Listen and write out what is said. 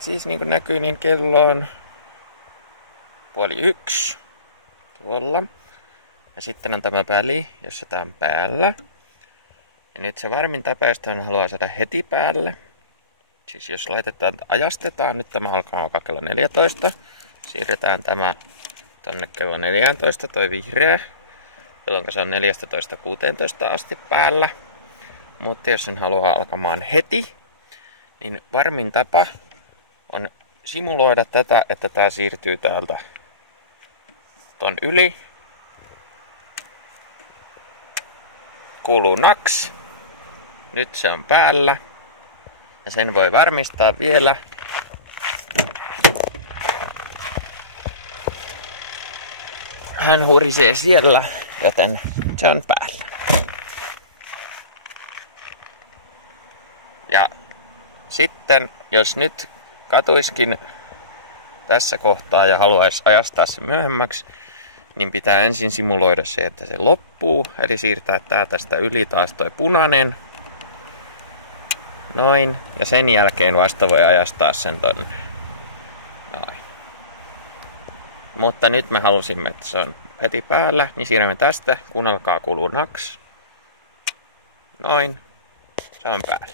siis niin kuin näkyy, niin kello on 12:30 tuolla. Ja sitten on tämä väli, jossa tää on päällä. Ja nyt se varmin tapa, jos tämän haluaa saada heti päälle. Siis jos laitetaan, ajastetaan, nyt tämä alkaa kello 14. Siirretään tämä tonne kello 14, toi vihreä. Jolloin se on 14:16 asti päällä. Mutta jos sen haluaa alkamaan heti, niin varmin tapa on simuloida tätä, että tää siirtyy täältä ton yli. Kuuluu naks. Nyt se on päällä. Ja sen voi varmistaa vielä. Hän hurisee siellä, joten se on päällä. Ja sitten, jos nyt katuiskin tässä kohtaa ja haluaisi ajastaa se myöhemmäksi, niin pitää ensin simuloida se, että se loppuu. Eli siirtää täältä sitä yli taas toi punainen. Noin. Ja sen jälkeen vasta voi ajastaa sen tonne. Noin. Mutta nyt me halusimme, että se on heti päällä, niin siirrämme tästä, kun alkaa kulua naks. Noin. Se on päällä.